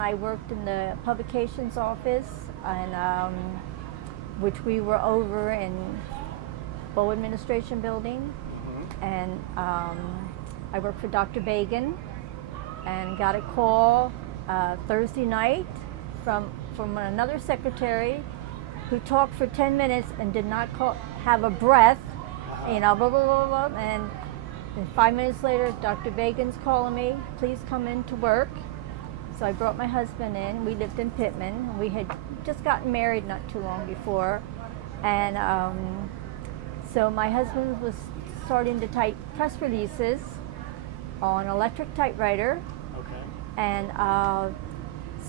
I worked in the publications office, and which we were over in Bow Administration Building, and I worked for Dr. Bagan, and got a call Thursday night from another secretary who talked for 10 minutes and did not have a breath, you know, blah, blah, blah, blah, and 5 minutes later, Dr. Bagan's calling me, please come in to work. So I brought my husband in. We lived in Pittman. We had just gotten married not too long before. And so my husband was starting to type press releases on electric typewriter. Okay. And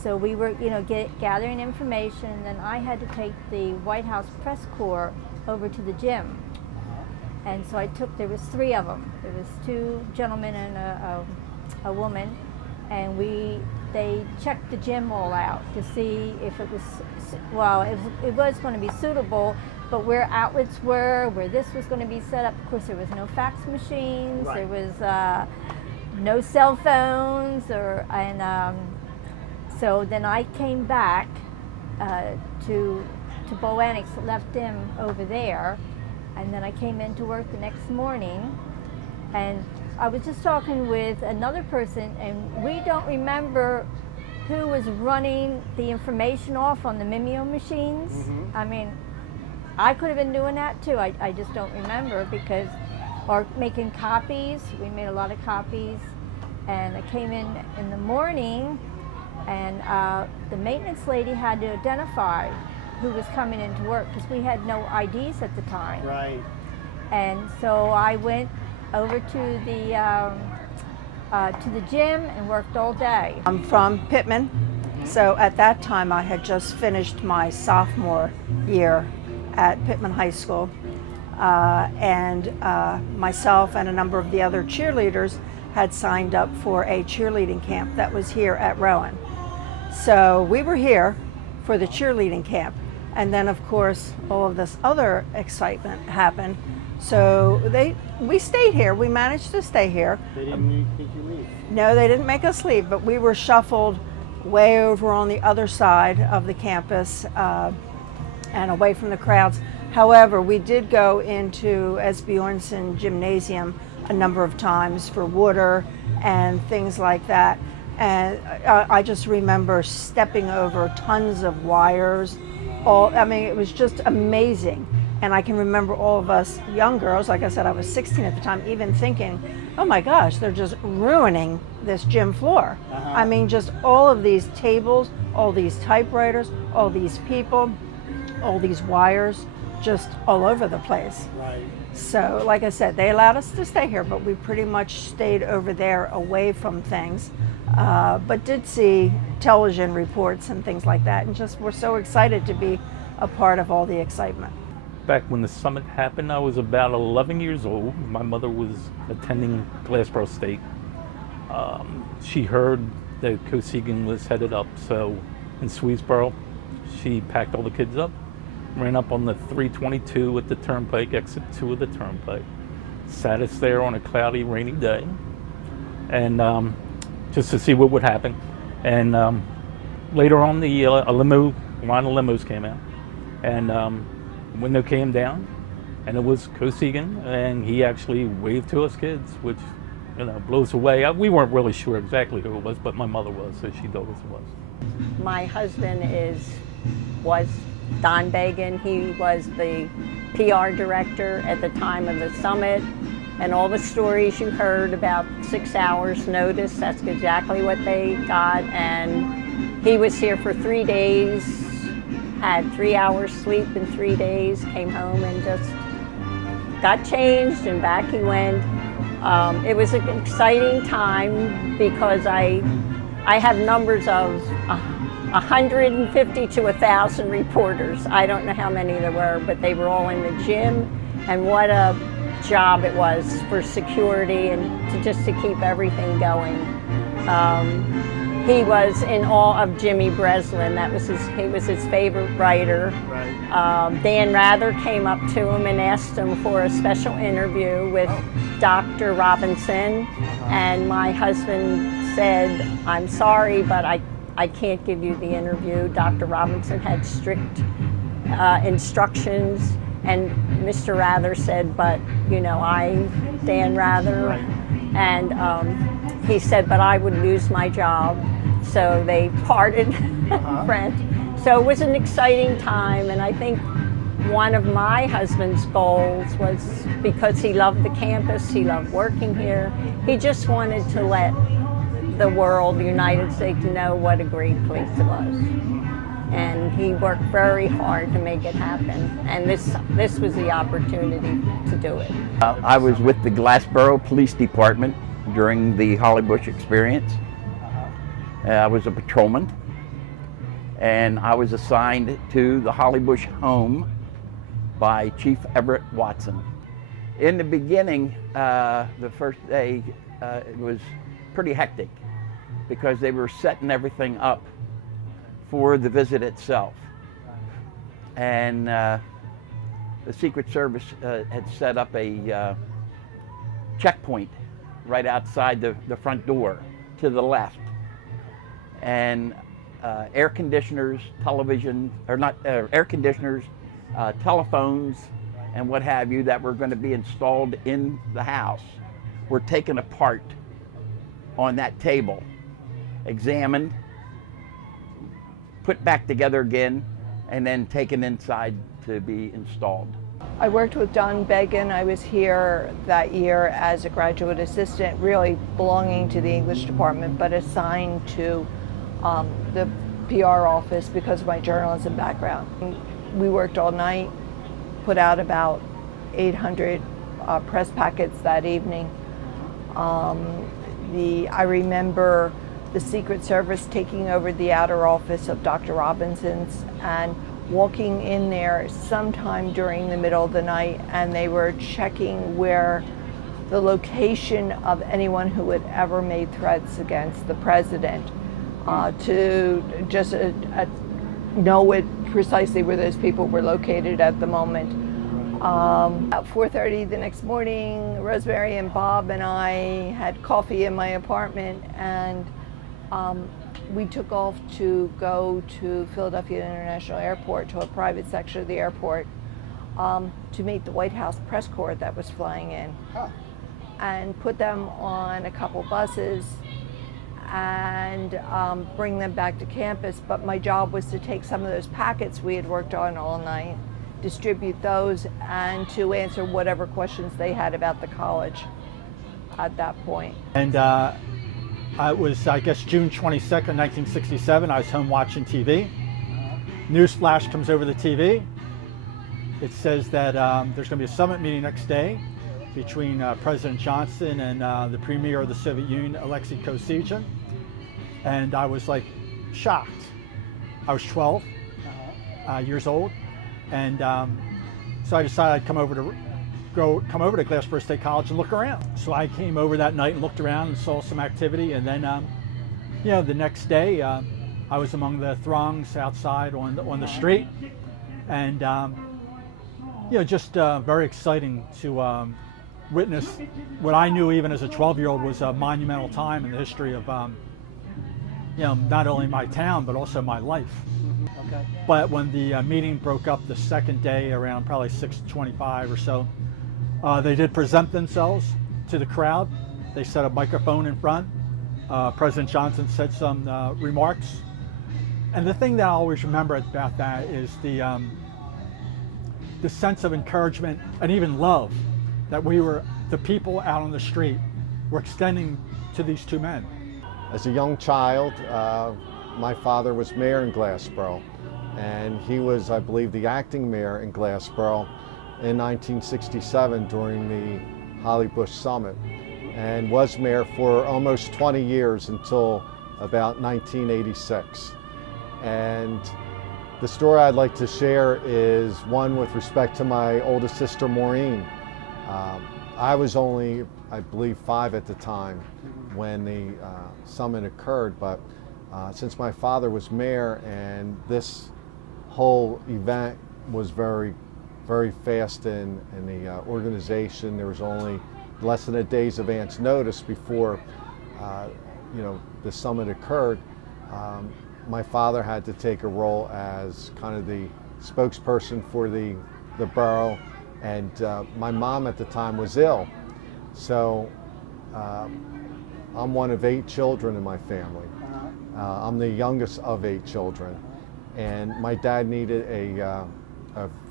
so we were, you know, gathering information. And then I had to take the White House press corps over to the gym. And so there was 3 of them. There was 2 gentlemen and a woman. And they checked the gym all out to see if it was, well, it was going to be suitable, but where outlets were, where this was going to be set up. Of course, there was no fax machines, Right. There was no cell phones, so then I came back to Bow Annex, left him over there, and then I came into work the next morning, and I was just talking with another person, and we don't remember who was running the information off on the Mimeo machines. Mm-hmm. I mean, I could have been doing that too. I just don't remember or making copies. We made a lot of copies, and I came in the morning, and the maintenance lady had to identify who was coming into work because we had no IDs at the time. Right. And so I went over to the gym and worked all day. I'm from Pittman, so at that time I had just finished my sophomore year at Pittman High School, and myself and a number of the other cheerleaders had signed up for a cheerleading camp that was here at Rowan. So we were here for the cheerleading camp, and then of course all of this other excitement happened. So we stayed here. We managed to stay here. They didn't make you leave? No, they didn't make us leave, but we were shuffled way over on the other side of the campus and away from the crowds. However, we did go into Esbjornsen Gymnasium a number of times for water and things like that. And I just remember stepping over tons of wires. It was just amazing. And I can remember all of us young girls, like I said, I was 16 at the time, even thinking, oh my gosh, they're just ruining this gym floor. I mean, just all of these tables, all these typewriters, all these people, all these wires, just all over the place. Right. So, like I said, they allowed us to stay here, but we pretty much stayed over there away from things, but did see television reports and things like that, and just were so excited to be a part of all the excitement. Back when the summit happened, I was about 11 years old. My mother was attending Glassboro State. She heard that Kosygin was headed up, so in Swedesboro, she packed all the kids up, ran up on the 322 at the turnpike, exit 2 of the turnpike, sat us there on a cloudy, rainy day, and just to see what would happen. And later on, a line of limos came out, and window came down, and it was Kosygin, and he actually waved to us kids, which, you know, blows away. We weren't really sure exactly who it was, but my mother was, so she told us it was. My husband was Don Bagan. He was the PR director at the time of the summit, and all the stories you heard about 6 hours notice, that's exactly what they got. And he was here for 3 days, had 3 hours sleep in 3 days, came home and just got changed, and back he went. It was an exciting time because I have numbers of 150 to 1,000 reporters. I don't know how many there were, but they were all in the gym, and what a job it was for security and to keep everything going. He was in awe of Jimmy Breslin. He was his favorite writer. Right. Dan Rather came up to him and asked him for a special interview with Dr. Robinson, and my husband said, "I'm sorry, but I can't give you the interview. Dr. Robinson had strict instructions, and Mr. Rather said, but Dan Rather, and he said, but I would lose my job. So they parted friends. So it was an exciting time, and I think one of my husband's goals was, because he loved the campus, he loved working here, he just wanted to let the world, the United States, know what a great place it was. And he worked very hard to make it happen, and this was the opportunity to do it. I was with the Glassboro Police Department during the Hollybush experience. I was a patrolman, and I was assigned to the Hollybush home by Chief Everett Watson. In the beginning, the first day, it was pretty hectic because they were setting everything up for the visit itself. And the Secret Service had set up a checkpoint right outside the front door to the left. And air conditioners, television, or not air conditioners, telephones, and what have you that were going to be installed in the house were taken apart on that table, examined, put back together again, and then taken inside to be installed. I worked with Don Began. I was here that year as a graduate assistant, really belonging to the English department, but assigned to the PR office because of my journalism background. We worked all night, put out about 800 press packets that evening. I remember the Secret Service taking over the outer office of Dr. Robinson's and walking in there sometime during the middle of the night, and they were checking where the location of anyone who had ever made threats against the president, to just know it precisely where those people were located at the moment. At 4:30 the next morning, Rosemary and Bob and I had coffee in my apartment, and we took off to go to Philadelphia International Airport, to a private section of the airport, to meet the White House press corps that was flying in, and put them on a couple buses and bring them back to campus. But my job was to take some of those packets we had worked on all night, distribute those, and to answer whatever questions they had about the college at that point. And it was, I guess, June 22nd, 1967. I was home watching TV. News flash comes over the TV. It says that there's going to be a summit meeting next day between President Johnson and the Premier of the Soviet Union, Alexei Kosygin. And I was like shocked. I was 12 years old, and so I decided I'd come over to Glassboro State College and look around. So I came over that night and looked around and saw some activity, and then the next day I was among the throngs outside on the street, and just very exciting to witness what I knew even as a 12-year-old was a monumental time in the history of not only my town but also my life. Okay. But when the meeting broke up the second day around probably 6:25 or so, they did present themselves to the crowd. They set a microphone in front. President Johnson said some remarks. And the thing that I always remember about that is the sense of encouragement and even love that the people out on the street were extending to these two men. As a young child, my father was mayor in Glassboro, and he was, I believe, the acting mayor in Glassboro in 1967 during the Hollybush Summit, and was mayor for almost 20 years until about 1986. And the story I'd like to share is one with respect to my oldest sister, Maureen. I was only, I believe, 5 at the time when the summit occurred, but since my father was mayor and this whole event was very, very fast in the organization, there was only less than a day's advance notice before the summit occurred. my father had to take a role as kind of the spokesperson for the borough, and my mom at the time was ill. So I'm one of 8 children in my family. I'm the youngest of 8 children, and my dad needed a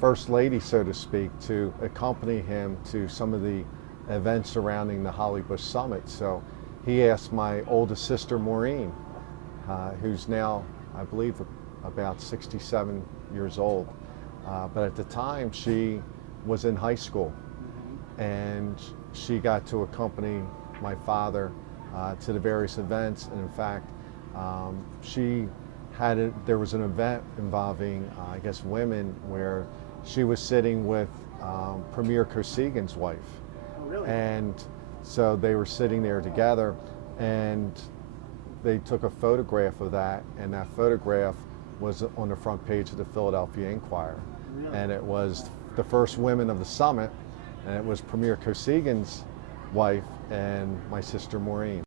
first lady, so to speak, to accompany him to some of the events surrounding the Hollybush Summit. So he asked my oldest sister, Maureen, who's now, I believe, about 67 years old. But at the time, she was in high school, and she got to accompany my father to the various events. And in fact, there was an event involving, I guess, women, where she was sitting with Premier Kosygin's wife. Oh, really? And so they were sitting there together, and they took a photograph of that, and that photograph was on the front page of the Philadelphia Inquirer. Really? And it was the first women of the summit, and it was Premier Kosygin's wife and my sister Maureen.